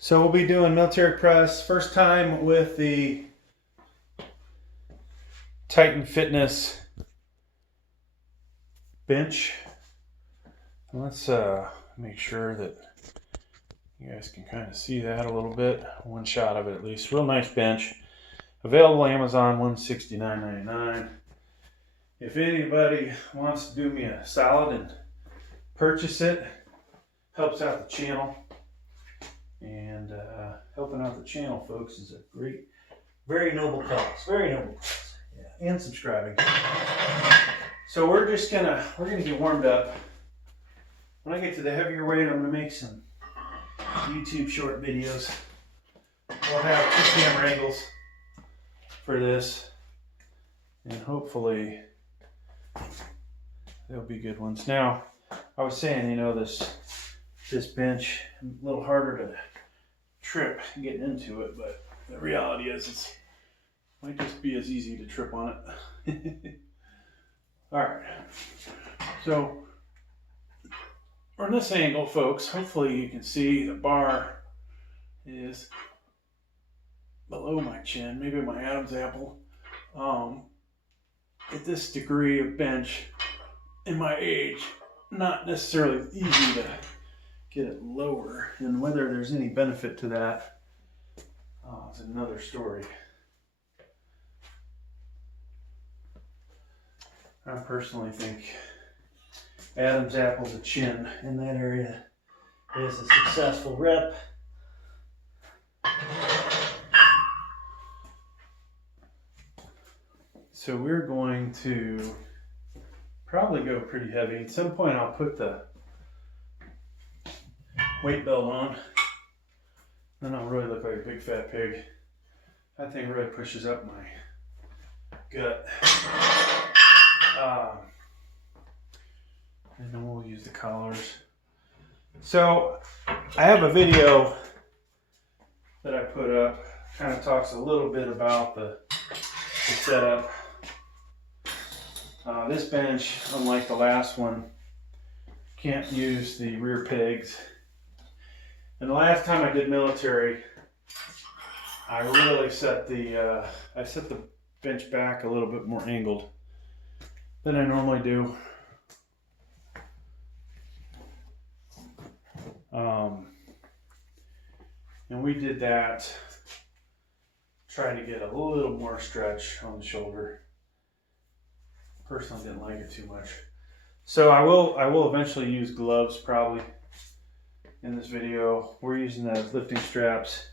So we'll be doing military press, first time with the Titan Fitness bench. Let's make sure that you guys can kind of see that a little bit. One shot of it at least. Real nice bench. Available Amazon, $169.99. If anybody wants to do me a solid and purchase it, helps out the channel. And helping out the channel, folks, is a great, very noble cause. Very noble cause. Yeah, and subscribing. So we're gonna get warmed up. When I get to the heavier weight, I'm gonna make some YouTube short videos. We'll have 2 camera angles for this, and hopefully they'll be good ones. Now, I was saying, you know, this bench a little harder to trip getting into it, but the reality is it might just be as easy to trip on it. All right, so from this angle, folks, hopefully you can see the bar is below my chin, maybe my Adam's apple. At this degree of bench, in my age, not necessarily easy to get it lower, and whether there's any benefit to that is another story. I personally think Adam's apple's a chin in that area is a successful rep. So we're going to probably go pretty heavy. At some point I'll put the weight belt on, then I'll really look like a big fat pig. That thing really pushes up my gut. And then we'll use the collars. So I have a video that I put up, kind of talks a little bit about the setup. This bench, unlike the last one, can't use the rear pegs. And the last time I did military, I really set the bench back a little bit more angled than I normally do. And we did that, trying to get a little more stretch on the shoulder. Personally, didn't like it too much. So I will eventually use gloves probably in this video. We're using the lifting straps.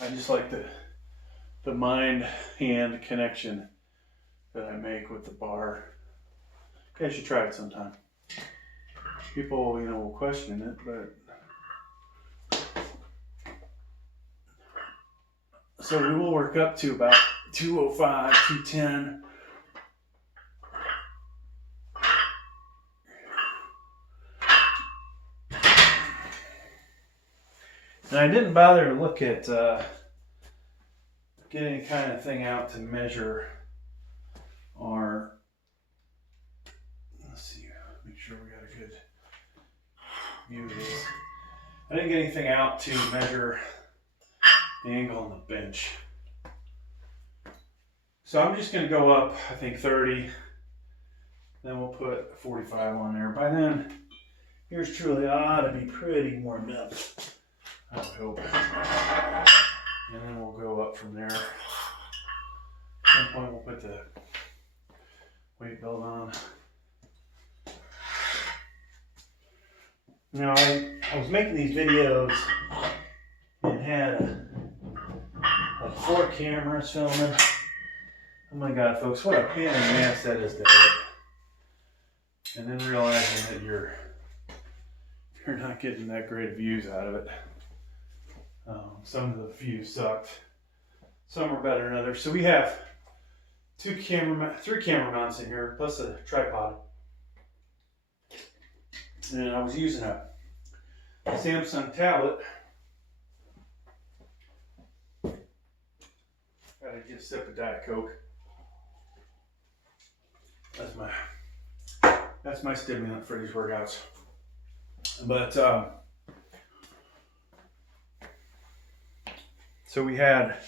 I just like the mind-hand connection that I make with the bar. You guys should try it sometime. People, will question it, but so we will work up to about 205, 210. And I didn't bother to look at get any kind of thing out to measure our, let's see, make sure we got a good view of this. I didn't get anything out to measure the angle on the bench. So I'm just going to go up, I think 30, then we'll put 45 on there. By then, yours truly ought to be pretty warmed up, I would hope. And then we'll go up from there. At some point we'll put the weight belt on. Now I was making these videos and had like 4 cameras filming. Oh my God, folks, what a pain in the ass that is to edit. And then realizing that you're not getting that great views out of it. Some of the views sucked. Some are better than others. So we have 3 camera mounts in here, plus a tripod. And I was using a Samsung tablet. Gotta get a sip of Diet Coke. That's my stimulant for these workouts. But So we had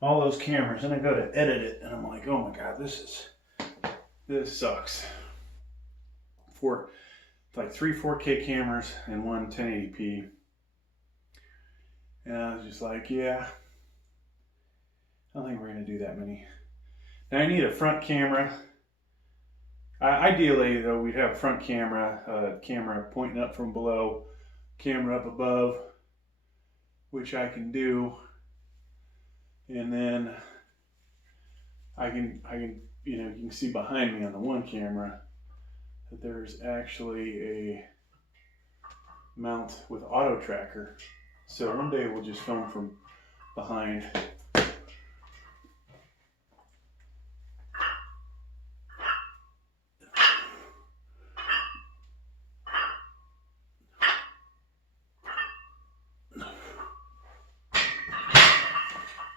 all those cameras, and I go to edit it, and I'm like, oh my god, this sucks. For like 3 4K cameras and one 1080p, and I was just like, yeah, I don't think we're gonna do that many. Now I need a front camera. Ideally, though, we'd have a front camera, camera pointing up from below, camera up above, which I can do, and then I can, you know, you can see behind me on the one camera that there's actually a mount with auto tracker. So one day we'll just film from behind.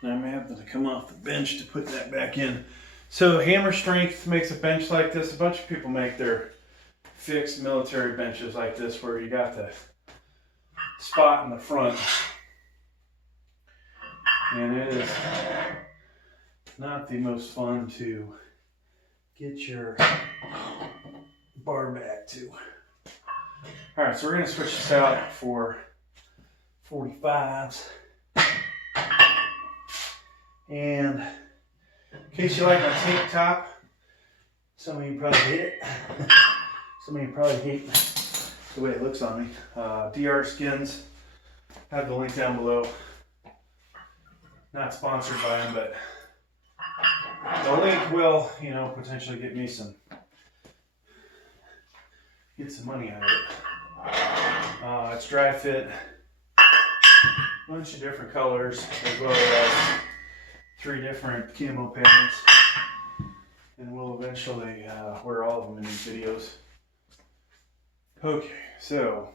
And I may have to come off the bench to put that back in. So hammer strength makes a bench like this. A bunch of people make their fixed military benches like this, where you got the spot in the front. And it is not the most fun to get your bar back to. All right, so we're gonna switch this out for 45s. And in case you like my tank top, some of you probably hate it. Some of you probably hate the way it looks on me. DR Skins, have the link down below. Not sponsored by them, but the link will, you know, potentially get me some money out of it. It's dry fit, a bunch of different colors, as well as 3 different camo patterns, and we'll eventually wear all of them in these videos. Okay, so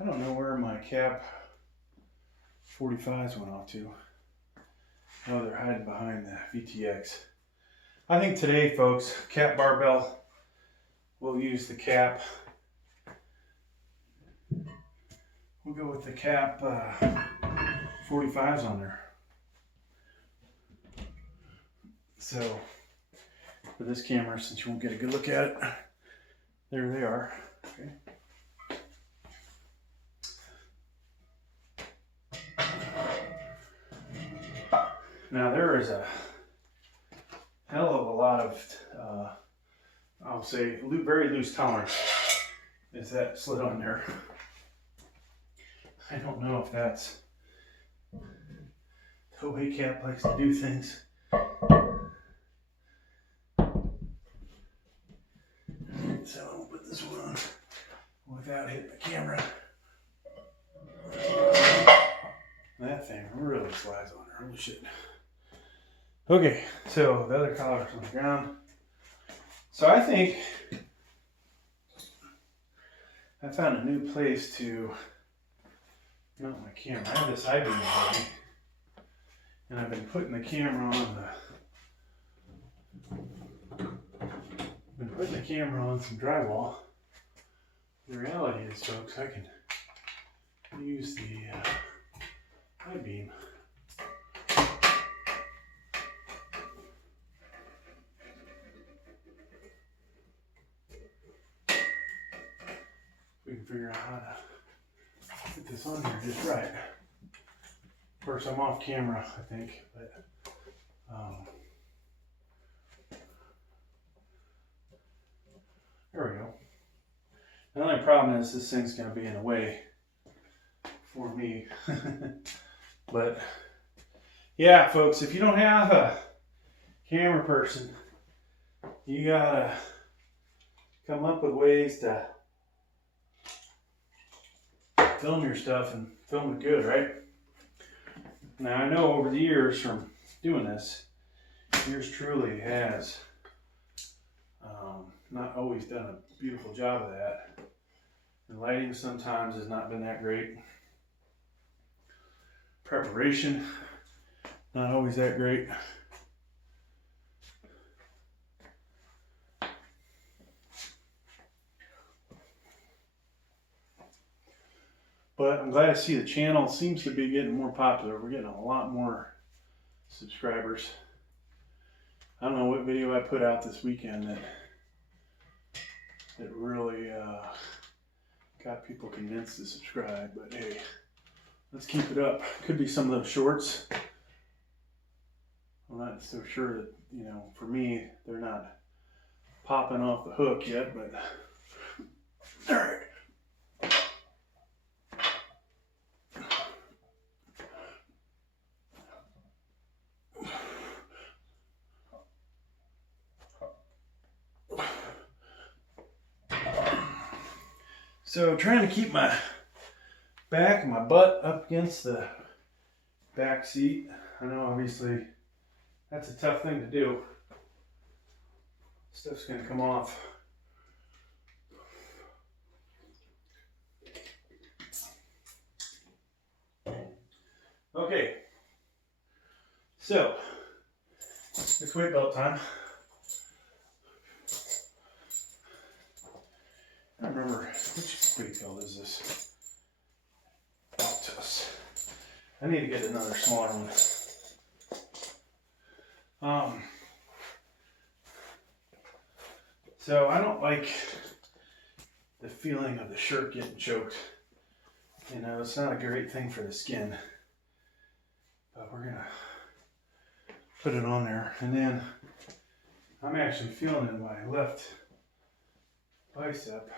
I don't know where my cap 45s went off to. Oh, they're hiding behind the VTX. I think today, folks, cap barbell, we'll use the cap. We'll go with the cap 45s on there. So for this camera, since you won't get a good look at it, there they are. Okay. Now there is a hell of a lot of, I'll say, very loose tolerance. Is that slid on there? I don't know if that's the way Cap likes to do things. So I'm gonna put this one on without hitting the camera. That thing really slides on there. Holy shit. Okay, so the other collar's on the ground. So I think I found a new place to mount my camera. I have this I-beam already, and I've been putting the camera on some drywall. The reality is, folks, I can use the I-beam. We can figure out how to put this on here just right. Of course, I'm off camera, I think, but there we go. The only problem is this thing's going to be in the way for me. But yeah, folks, if you don't have a camera person, you gotta come up with ways to film your stuff and film it good, right? Now, I know over the years from doing this, yours truly has not always done a beautiful job of that. The lighting sometimes has not been that great. Preparation, not always that great. But I'm glad to see the channel seems to be getting more popular. We're getting a lot more subscribers. I don't know what video I put out this weekend that really got people convinced to subscribe, but hey, let's keep it up. Could be some of those shorts. I'm not so sure that, you know, for me, they're not popping off the hook yet, but all right. So trying to keep my back and my butt up against the back seat. I know obviously that's a tough thing to do. Stuff's gonna come off. Okay, so it's weight belt time. I don't remember which weight belt is this. Altus. I need to get another smaller one. So I don't like the feeling of the shirt getting choked. You know, it's not a great thing for the skin. But we're gonna put it on there, and then I'm actually feeling it in my left bicep.